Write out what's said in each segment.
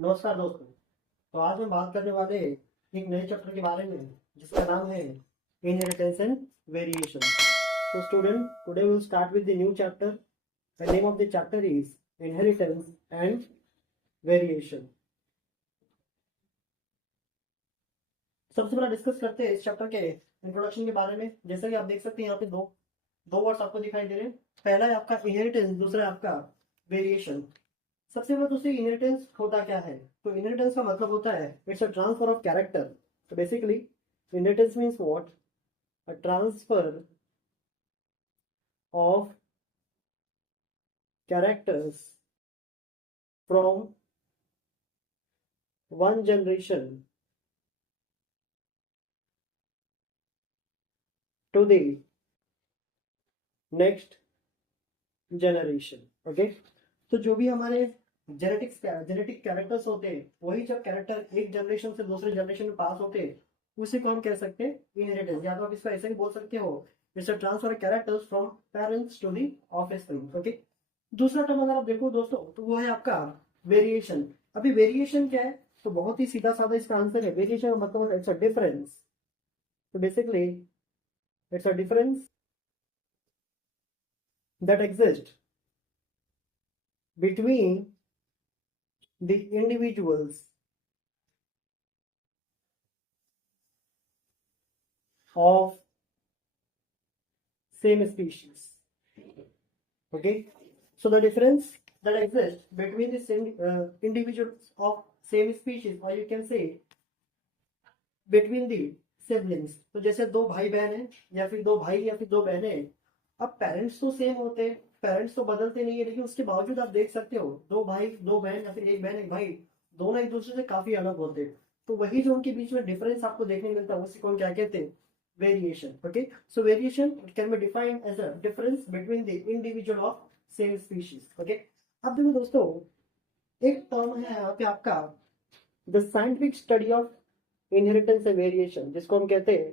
नमस्कार दोस्तों। तो आज हम बात करने वाले एक नए चैप्टर के बारे में जिसका नाम है inheritance and variation. So student, today we will start with the new chapter. The name of the chapter is inheritance and variation. सबसे पहले डिस्कस करते हैं इस चैप्टर के इंट्रोडक्शन के बारे में। जैसा कि आप देख सकते हैं यहाँ पे दो दो वर्ड्स आपको दिखाई दे रहे हैं। पहला है आपका इनहेरिटेंस, दूसरा है आपका वेरिएशन। सबसे पहले दोस्तों इनहेरिटेंस होता क्या है? तो इनहेरिटेंस का मतलब होता है it's a transfer of character. तो basically inheritance means what? A transfer of characters from one generation to the next generation. Okay, तो जो भी हमारे जेनेटिक कैरेक्टर्स होते हैं वही जब कैरेक्टर एक जनरेशन से दूसरे जनरेशन में पास होते हैं उसी को हम कह सकते हैं इनहेरिटेंस। या तो आप इसको ऐसे ही बोल सकते हो, it's a transfer characters from parents to the offspring. Okay, दूसरा टर्म अगर आप देखो दोस्तों तो वो है आपका वेरिएशन। अभी वेरिएशन क्या है? तो बहुत ही सीधा साधा इसका आंसर है। वेरिएशन का मतलब इट्स अ डिफरेंस। तो basically it's a difference that exist between the individuals of same species. Okay, so the difference that exists between the same individuals of same species, or you can say between the siblings. तो जैसे दो भाई बहन हैं या फिर दो भाई या फिर दो बहनें हैं, अब पेरेंट्स तो सेम होते हैं, पेरेंट्स तो बदलते नहीं है, लेकिन उसके बावजूद आप देख सकते हो दो भाई दो बहन या फिर एक बहन एक भाई दोनों एक दूसरे से काफी अलग होते हैं। तो वही जो उनके बीच में डिफरेंस आपको देखने मिलता है उसी को हम क्या कहते हैं? Variation. Okay, so variation it can be defined as a difference between the individual of same species. Okay, अब देखो दोस्तों एक टर्म है यहाँ पे आपका the scientific study of inheritance and variation, जिसको हम कहते हैं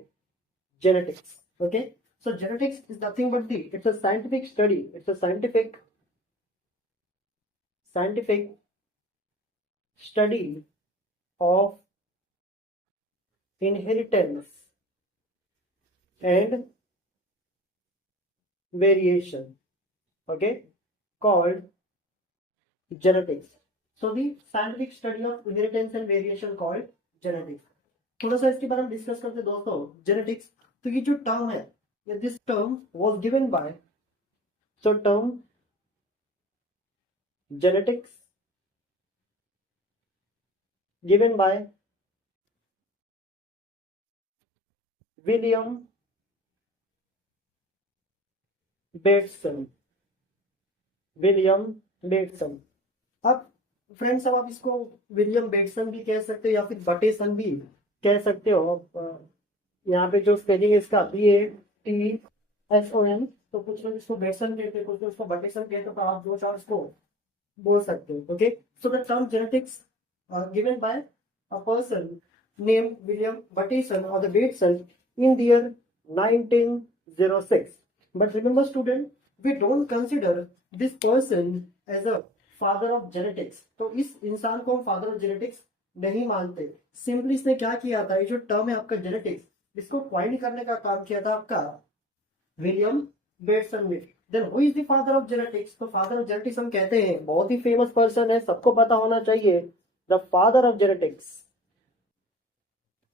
genetics. Okay, so genetics is nothing but it's a scientific study, it's a scientific study of inheritance and variation, okay, called genetics. So the scientific study of inheritance and variation called genetics. थोड़ा सा इसके बारे में discuss करते हैं दोस्तों। Genetics, तो ये जो टर्म है, this term was given by, so term genetics given by William Bateson. अब फ्रेंड्स, अब आप इसको विलियम बेटसन भी कह सकते हो या फिर बटेसन भी कह सकते हो। यहाँ पे जो स्पेलिंग है इसका BATSON, तो कुछ लोग इसको बेटसन कहते हैं, कुछ लोग इसको बटेसन कहते हैं, तो आप दो चार इसको बोल सकते हो। Okay, so the term genetics given by a person name William Bateson और the Bateson in the year 1906. But remember student, we don't consider this person as a father of genetics. तो इस इंसान को हम फादर ऑफ जेनेटिक्स नहीं मानते। Simply इसने क्या किया था, ये जो टर्म है आपका जेनेटिक्स, इसको क्वाइन करने का काम किया था आपका विलियम बेटसन ने। Then who is the father of genetics? तो फादर ऑफ जेनेटिक्स हम कहते हैं बहुत ही फेमस पर्सन है, सबको पता होना चाहिए, the father of genetics,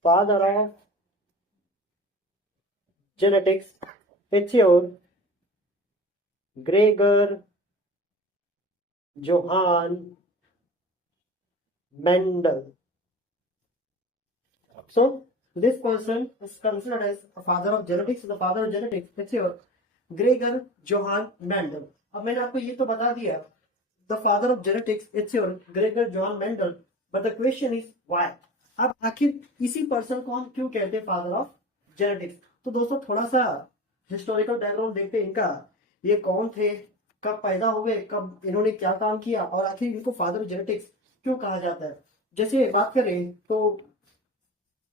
father of genetics, it's your Gregor Johann Mendel. So this person is considered as a father of genetics. The father of genetics, it's your Gregor Johann Mendel. अब मैंने आपको ये तो बता दिया, the father of genetics, it's your Gregor Johann Mendel. But the question is why? अब आखिर इसी पर्सन को हम क्यों कहते हैं फादर ऑफ जेनेटिक्स? तो दोस्तों थोड़ा सा हिस्टोरिकल बैकग्राउंड देखते हैं इनका, ये कौन थे, कब पैदा हुए, कब इन्होंने क्या काम किया, और आखिर इनको फादर ऑफ जेनेटिक्स क्यों कहा जाता है। जैसे बात करें तो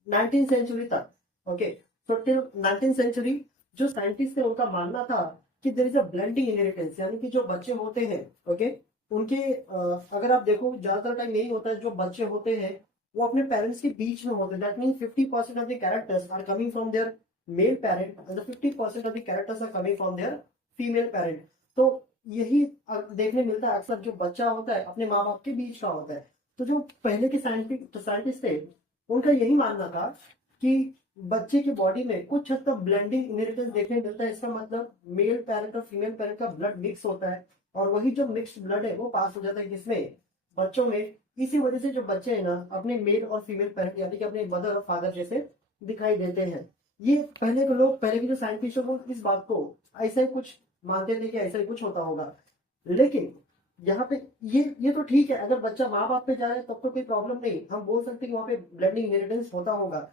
19th सेंचुरी तक, ओके, तो टिल 19th सेंचुरी जो साइंटिस्ट थे उनका मानना था कि there is a blending inheritance, यानी कि जो बच्चे होते हैं, ओके, उनके अगर आप देखो ज्यादातर टाइम यही होता है, जो बच्चे होते हैं वो अपने पेरेंट्स के बीच में होते हैं। That mean 50% of the characters are coming from their male parent and 50% of the characters are coming from their female parent. तो यही देखने मिलता है अक्सर, जो बच्चा होता है अपने माँ बाप के बीच का होता है। तो जो पहले के साइंटिस्ट थे, उनका यही मानना था कि बच्चे की बॉडी में कुछ हद तक ब्लेंडिंग इनहेरिटेंस देखने मिलता है। इसका मतलब मेल पेरेंट और फीमेल पेरेंट का ब्लड मिक्स होता है, और वही जो मिक्स्ड ब्लड है वो पास हो जाता है किसमें, बच्चों में। इसी वजह से जो बच्चे हैं ना, अपने मेल और फीमेल पेरेंट यानी कि अपने मदर और फादर जैसे दिखाई देते हैं। ये पहले के लोग, पहले के जो साइंटिस्ट हैं, वो इस बात को ऐसा ही कुछ मानते थे कि ऐसा ही कुछ होता होगा। लेकिन यहाँ पे ये तो ठीक है, अगर बच्चा माँ बाप पे जा रहा है तब तो कोई प्रॉब्लम नहीं, हम बोल सकते हैं कि वहाँ पे ब्लेंडिंग इनहेरिटेंस होता होगा।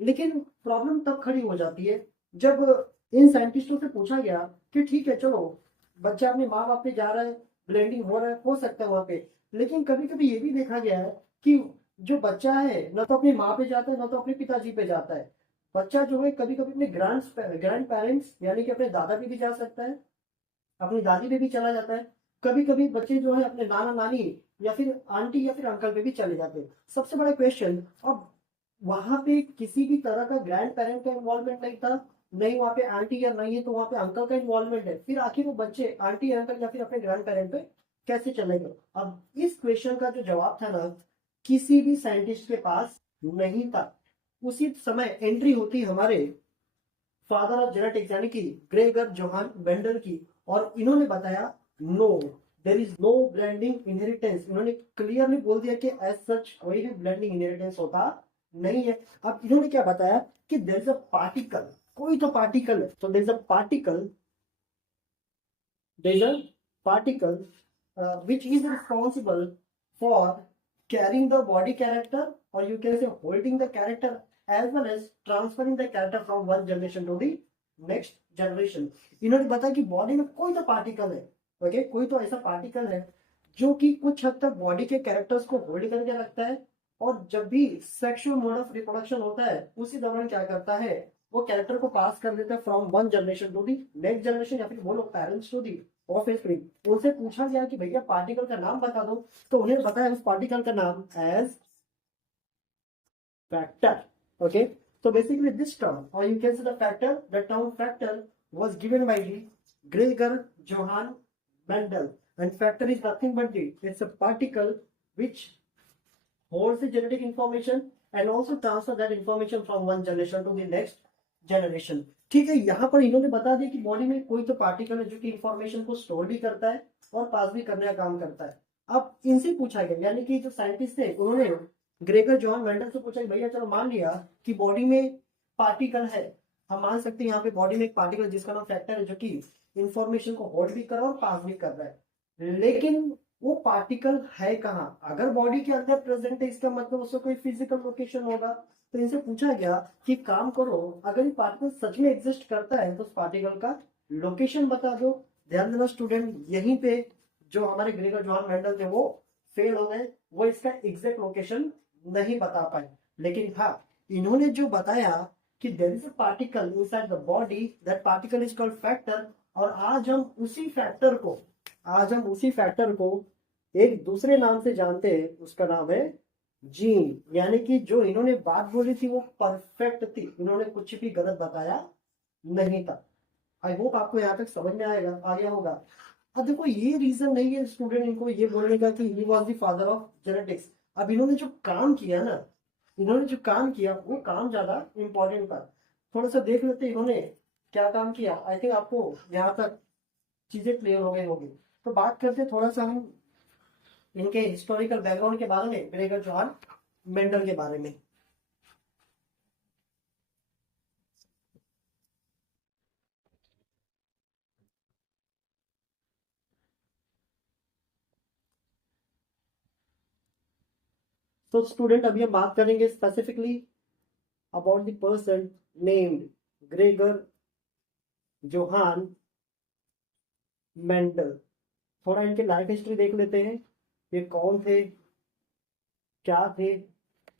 लेकिन प्रॉब्लम तब खड़ी हो जाती है जब इन साइंटिस्टों से पूछा गया कि ठीक है चलो, बच्चा अपने माँ बाप पे जा रहा है, ब्लेंडिंग हो रहा है, हो सकता है वहां पे। लेकिन कभी कभी ये भी देखा गया है कि जो बच्चा है न तो अपनी माँ पे जाता है, न तो अपने पिताजी पे जाता है। बच्चा जो है कभी कभी अपने ग्रैंड पेरेंट्स यानी कि अपने दादा पे भी जा सकता है, अपनी दादी पे भी चला जाता है। कभी कभी बच्चे जो है अपने नाना नानी या फिर आंटी या फिर अंकल पे भी चले जाते हैं। सबसे बड़ा क्वेश्चन, अब वहां पे किसी भी तरह का ग्रैंड पेरेंट का इन्वॉल्वमेंट नहीं था, नहीं वहां पे आंटी या नहीं है तो वहां पे अंकल का इन्वॉल्वमेंट है, फिर आखिर वो बच्चे आंटी अंकल या फिर अपने ग्रैंड पेरेंट पे कैसे चले गए। अब इस क्वेश्चन का जो जवाब था ना, किसी भी साइंटिस्ट के पास नहीं था। उसी समय एंट्री होती हमारे फादर ऑफ जेनेटिक्स यानी कि ग्रेगर जोहान बेंडल की, और इन्होंने बताया no, there is no blending inheritance. इन्होंने क्लियरली बोल दिया कि एज सच कोई भी ब्लेंडिंग इनहेरिटेंस होता नहीं है। अब इन्होंने क्या बताया कि देयर इज अ पार्टिकल, कोई तो पार्टिकल है, तो there is a particle, there is a particle which is responsible for carrying the body character, or you can say holding the character, as well as transferring the character from one generation to the next generation। इन्होंने बताया कि body में कोई तो particle है, okay, कोई तो ऐसा पार्टिकल है जो कि कुछ हद तक बॉडी के कैरेक्टर्स को होल्ड करके रखता है, और जब भी सेक्सुअल मोड ऑफ रिप्रोडक्शन होता है उसी दौरान क्या करता है, वो कैरेक्टर को पास कर देता है from one generation to the next generation, या फिर बोलो पेरेंट्स टू दी ऑफस्प्रिंग। उनसे पूछा गया कि भैया पार्टिकल का नाम बता दो, तो उन्हें बताया उस पार्टिकल का नाम age factor. Okay, so basically this term, or you can say the factor, the term factor was given by the Gregor Johann Mendel, and factor is nothing but it's a particle which holds the genetic information and also transfer that information from one generation to the next generation। ठीक है, यहाँ पर इन्होंने बता दिया कि body में कोई तो पार्टिकल है जो कि इंफॉर्मेशन को स्टोर भी करता है और पास भी करने का काम करता है। अब इनसे पूछा गया, यानी कि जो साइंटिस्ट थे उन्होंने ग्रेगर जॉन वेंडल से पूछा कि भैया चलो मान लिया कि बॉडी में पार्टिकल है, हम मान सकते हैं यहाँ पे बॉडी में एक पार्टिकल जिसका नाम फैक्टर है, जो कि इंफॉर्मेशन को होल्ड भी कर रहा है और पास भी कर रहा है, लेकिन वो पार्टिकल है कहाँ। अगर बॉडी के अंदर प्रेजेंट है इसका मतलब उसका कोई फिजिकल लोकेशन होगा। तो इनसे पूछा गया कि काम करो, अगर ये पार्टिकल सच में एग्जिस्ट करता है तो उस पार्टिकल का लोकेशन बता दो। ध्यान देना स्टूडेंट, यहीं पे जो हमारे ग्रेगर जॉन मेंडल थे वो फेल हो गए, वो इसका एग्जैक्ट लोकेशन नहीं बता पाए। लेकिन हाँ, इन्होंने जो बताया कि there is a particle inside the body, that particle is called factor. और आज हम उसी फैक्टर को एक दूसरे नाम से जानते हैं, उसका नाम है जीन। यानी कि जो इन्होंने बात बोली थी वो परफेक्ट थी, इन्होंने कुछ भी गलत बताया नहीं था। आई होप आपको यहाँ तक समझ में आ गया होगा। अब देखो, ये रीजन नहीं है स्टूडेंट इनको ये बोलने का कि he was the father of genetics. अब इन्होंने जो काम किया ना, इन्होंने जो काम किया वो काम ज्यादा इंपॉर्टेंट था। थोड़ा सा देख लेते इन्होंने क्या काम किया, आई थिंक आपको यहाँ तक चीजें क्लियर हो गई होगी। तो बात करते थोड़ा सा हम इनके हिस्टोरिकल बैकग्राउंड के बारे में, ग्रेगर जॉन मेंडल के बारे में। तो स्टूडेंट अभी हम बात करेंगे specifically about the person named Gregor Johan Mendel. थोड़ा इनके लाइफ हिस्ट्री देख लेते हैं, ये कौन थे, क्या थे,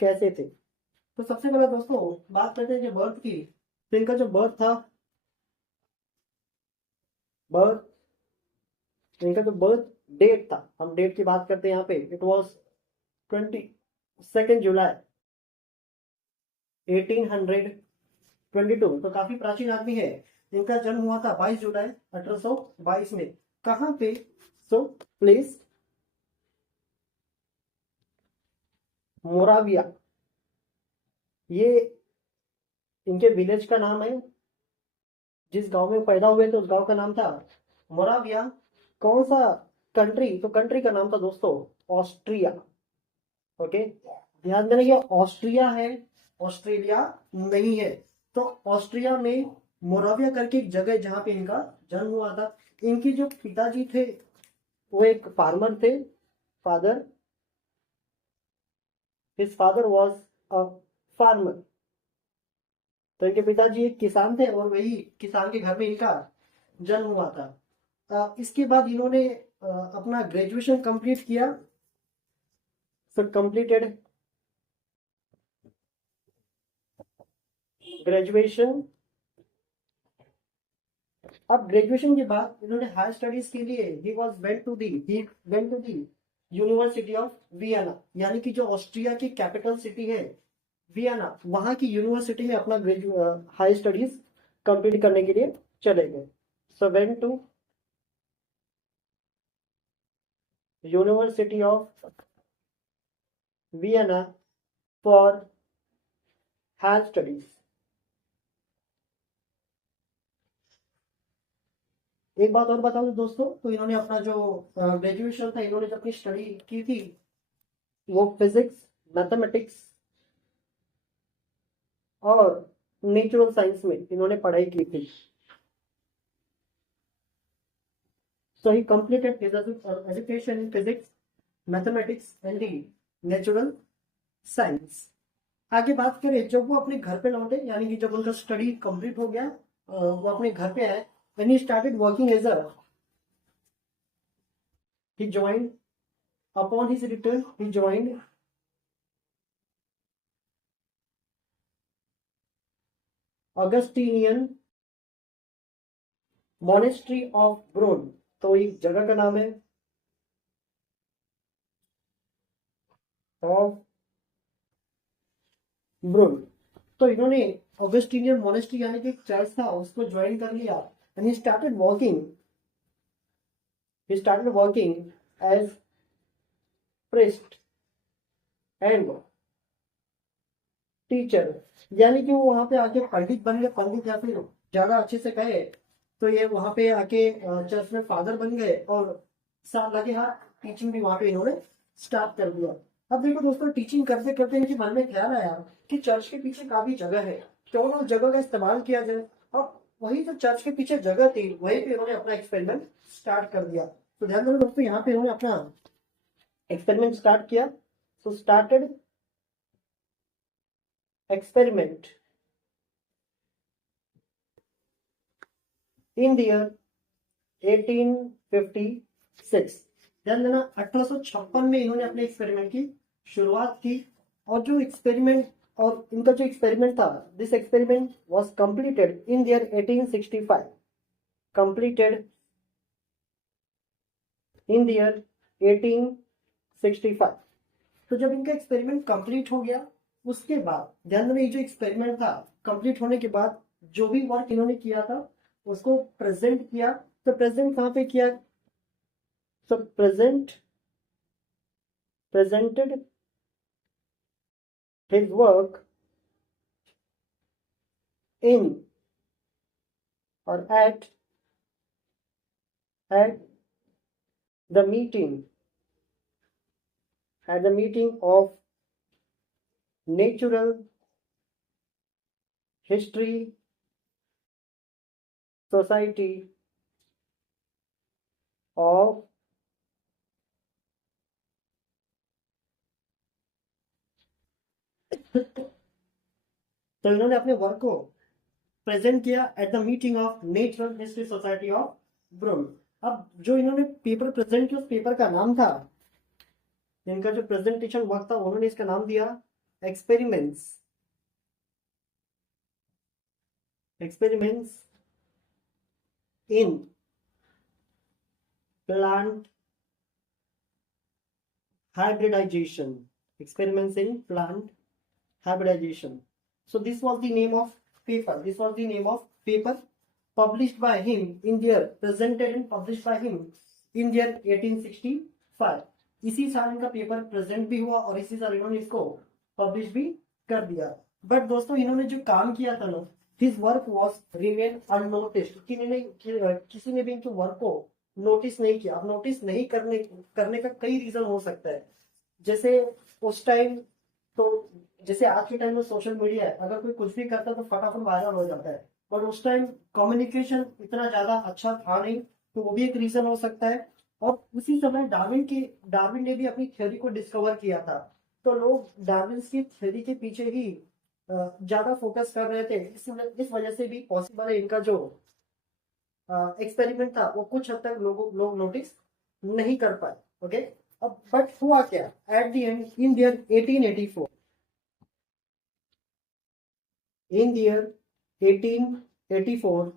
कैसे थे। तो सबसे पहले दोस्तों बात करते हैं कि बर्थ की। तो इनका जो बर्थ था, बर्थ इनका जो बर्थ डेट था, हम डेट की बात करते हैं यहाँ पे, इट वॉज 22 जुलाई 1822। तो काफी प्राचीन आदमी है। इनका जन्म हुआ था 22 जुलाई 1822 में। कहाँ पे? सो प्लेस मोराविया, ये इनके विलेज का नाम है। जिस गांव में पैदा हुए थे उस गांव का नाम था मोराविया। कौन सा कंट्री? तो कंट्री का नाम था दोस्तों ऑस्ट्रिया। ओके, ध्यान देना, ये ऑस्ट्रिया है, ऑस्ट्रेलिया नहीं है। तो ऑस्ट्रिया में मोराविया करके एक जगह है जहां पे इनका जन्म हुआ था। इनके जो पिताजी थे वो एक फार्मर थे। Father, his father was a farmer. तो इनके पिताजी एक किसान थे और वही किसान के घर में इनका जन्म हुआ था। इसके बाद इन्होंने अपना ग्रेजुएशन कंप्लीट किया। So completed graduation. अब ग्रेजुएशन के बाद इन्होंने हायर स्टडीज के लिए he went to the University of Vienna, यानी कि जो ऑस्ट्रिया की कैपिटल सिटी है वियना, वहां की यूनिवर्सिटी में अपना हायर स्टडीज कंप्लीट करने के लिए चले गए। So went to university of Vienna for higher studies. एक बात और बताऊं दोस्तों, तो इन्होंने अपना जो ग्रेजुएशन था, इन्होंने जो अपनी स्टडी की थी वो फिजिक्स, मैथमेटिक्स और नेचुरल साइंस में इन्होंने पढ़ाई की थी। So he completed his education in physics, mathematics and the natural science. आगे बात करें, जब वो अपने घर पे लौटे, यानी कि जब उनका स्टडी कंप्लीट हो गया, वो अपने घर पे आए, when he started working as a, he joined, upon his return he joined Augustinian monastery of Brunn। तो एक जगह का नाम है ऑफ ब्रुन। तो इन्होंने ऑगस्टिनियन मोनेस्ट्री यानी कि चर्च था उसको ज्वाइन कर लिया। And he started working as priest and teacher, यानी कि वो वहां पे आके पंडित बन गए। पंडित या फिर ज्यादा अच्छे से कहे तो ये वहां पे आके चर्च में फादर बन गए और साथ लगे हाथ टीचिंग भी वहां पे इन्होंने स्टार्ट कर दिया। अब देखो दोस्तों, टीचिंग करते करते इनके मन में ख्याल आया कि चर्च के पीछे काफी जगह है, क्यों ना उस जगह का इस्तेमाल किया जाए। और वही जो चर्च के पीछे जगह थी वहीं पे इन्होंने अपना एक्सपेरिमेंट स्टार्ट कर दिया। तो ध्यान दो दोस्तों, यहाँ पे इन्होंने अपना एक्सपेरिमेंट स्टार्ट किया। So started experiment in the year 1856। ध्यान देना, 1856 में इन्होंने अपने एक्सपेरिमेंट की शुरुआत की। और जो एक्सपेरिमेंट और इनका जो एक्सपेरिमेंट था, this experiment was completed in the year 1865। Completed in the year 1865। तो जब इनका एक्सपेरिमेंट कंप्लीट हो गया, उसके बाद ध्यान देना, ये जो एक्सपेरिमेंट था कंप्लीट होने के बाद जो भी वर्क इन्होंने किया था उसको प्रेजेंट किया। तो प्रेजेंट कहाँ पे किया? सो प्रेजेंटेड हिज वर्क इन और at the meeting of natural history society of तो इन्होंने अपने वर्क को प्रेजेंट किया at the meeting of natural history society of Brunn. अब जो इन्होंने पेपर प्रेजेंट किया उस पेपर का नाम था, इनका जो प्रेजेंटेशन वर्क था उन्होंने इसका नाम दिया experiments in plant hybridization, experiments in plant hybridization. So this was the name of paper published by him in year, presented and published by him in year 1865. इसी साल इनका पेपर प्रेजेंट भी हुआ और इसी साल इन्होंने इसको पब्लिश भी कर दिया. बट दोस्तों इन्होंने जो काम किया था ना, his work was remain unnoticed. किसी ने भी इनके वर्क को नोटिस नहीं किया. अब नोटिस नहीं करने का कई रीजन हो सकता है. जैसे उस टाइम, तो जैसे आज के टाइम में सोशल मीडिया है, अगर कोई कुछ भी करता है तो फटाफट वायरल हो जाता है. बट उस टाइम कम्युनिकेशन इतना ज्यादा अच्छा था नहीं, तो वो भी एक रीजन हो सकता है. और उसी समय डार्विन ने भी अपनी थ्योरी को डिस्कवर किया था, तो लोग डार्विन की थ्योरी के पीछे ही ज्यादा फोकस कर रहे थे. इस वजह से भी पॉसिबल है इनका जो एक्सपेरिमेंट था वो कुछ हद तक लोग नोटिस नहीं कर पाए. ओके, अब बट हुआ क्या at the and in the year 1884. In the year 1884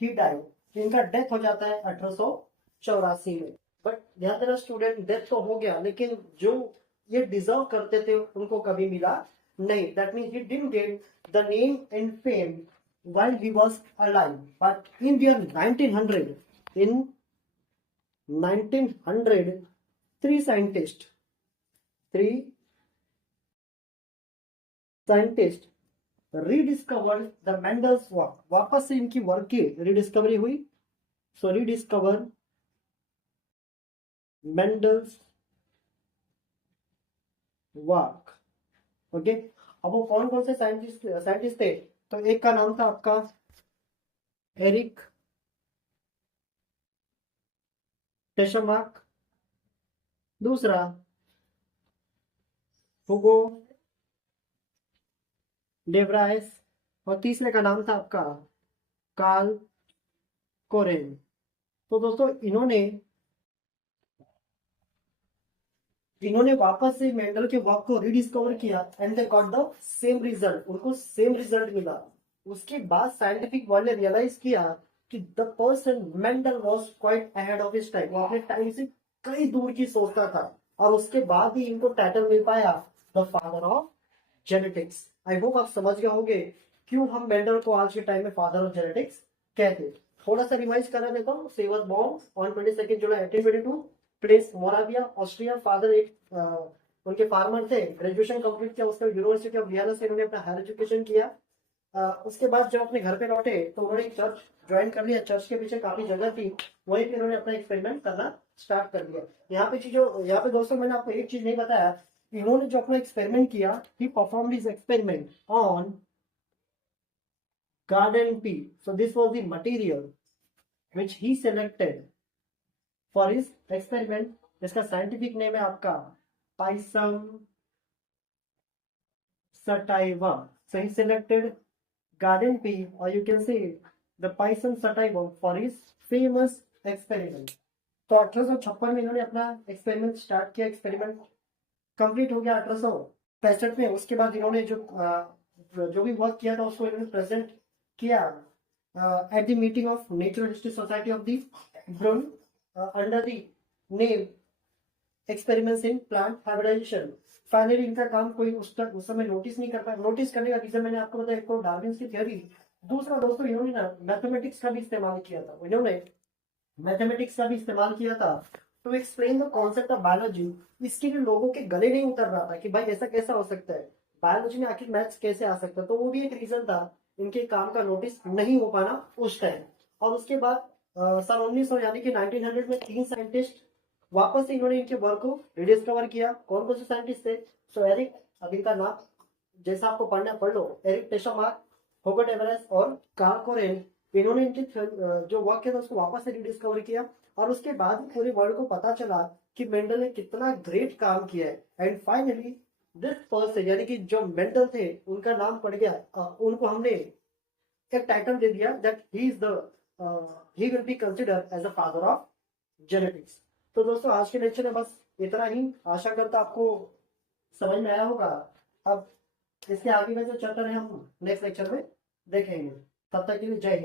he died. इनका डेथ हो जाता है 1884 में. बट ध्यान देना स्टूडेंट, डेथ तो हो गया, लेकिन जो ये डिजर्व करते थे उनको कभी मिला नहीं. That means he didn't get the name and fame while he was alive. But in the year 1900, three scientists rediscovered the Mendel's work. वापस से इनकी वर्क की रिडिस्कवरी हुई. सो rediscover Mendel's work. ओके, अब वो कौन कौन से साइंटिस्ट थे? तो एक का नाम था आपका एरिक टेशमार्क, दूसरा हुगो डेवराइस, और तीसरे का नाम था आपका कार्ल कोरेन. तो दोस्तों इन्होंने वापस से मेंडल के वर्क को रिडिस्कवर किया and they got the same result. उनको सेम रिजल्ट मिला. उसके बाद साइंटिफिक वर्ल्ड ने रियलाइज किया कि the person Mendel was quite ahead of his time. वो अपने टाइम से कई दूर की सोचता था, और उसके बाद ही इनको टाइटल मिल पाया the father of genetics. I hope आप समझ गए होंगे क्यों हम मेंडल को आज के टाइम में फादर ऑफ जेनेटिक्स कहते. थोड़ा सा रिवाइज करा देता हूँ. He was born on 22 July 1822, place Moravia, Austria. Father एक उनके फार्मर थे. ग्रेजुएशन कंप्लीट किया उसका यूनिवर्सिटी ऑफ वियना से. उन्होंने अपना हायर एजुकेशन किया. उसके बाद जब अपने घर पे लौटे तो उन्होंने एक चर्च ज्वाइन कर लिया. चर्च के पीछे काफी जगह थी, वहीं पे उन्होंने अपना एक्सपेरिमेंट करना स्टार्ट कर दिया. यहाँ पे दोस्तों मैंने आपको एक चीज नहीं बताया. इन्होंने जो अपना एक्सपेरिमेंट किया, ही performed his experiment on garden pea. So this was the material which he selected for his experiment. इसका साइंटिफिक नेम है आपका Pisum sativa. So he selected garden pea, or you can say the Pisum sativa for his famous experiment. तो 1856 में इन्होंने अपना experiment start किया. Experiment complete हो गया 1865 में. उसके बाद इन्होंने जो भी वर्क किया था उसको इन्होंने प्रेजेंट किया at the meeting of Natural History Society of the Brunn under the name Experiments in Plant Hybridization. Finally इनका काम कोई उस समय नोटिस नहीं कर पाया. नोटिस करने का रीजन मैंने आपको बताया, एक तो डार्विन की थ्योरी, दूसरा दोस्तों इन्होंने ना मैथमेटिक्स का भी इस्तेमाल किया था. To explain the concept of biology. इसके लिए लोगों के गले नहीं उतर रहा था कि भाई ऐसा कैसा हो सकता है, बायोलॉजी में आखिर मैथ्स कैसे आ सकता है. तो वो भी एक रीजन था इनके काम का नोटिस नहीं हो पाना उस टाइम. और उसके बाद सन 1900 यानी कि 1900 में तीन साइंटिस्ट वापस से इन्होंने इनके वर्क को रिडिस्कवर किया. कौन कौन से साइंटिस्ट थे? सो एरिक, अब इनका नाम जैसा आपको पढ़ना पढ़ लो, एरिक टेशमार्क, हुगो डेवराइस और कार्ल कोरेन. इन्होंने इनके जो वर्क किया था उसको वापस से रिडिस्कवर किया. और उसके बाद पूरे वर्ल्ड को पता चला कि मेंडल ने कितना ग्रेट काम किया है. एंड फाइनली दिस पर्सन यानी कि जो मेंडल थे उनका नाम पड़ गया. उनको हमने एक टाइटल दे दिया that he will be consider as a father of genetics. तो दोस्तों आज के लेक्चर में बस इतना ही. आशा करता आपको समझ में आया होगा. अब इसके आगे का जो चैप्टर है हम नेक्स्ट लेक्चर में देखेंगे. तब तक के लिए जय हिंद.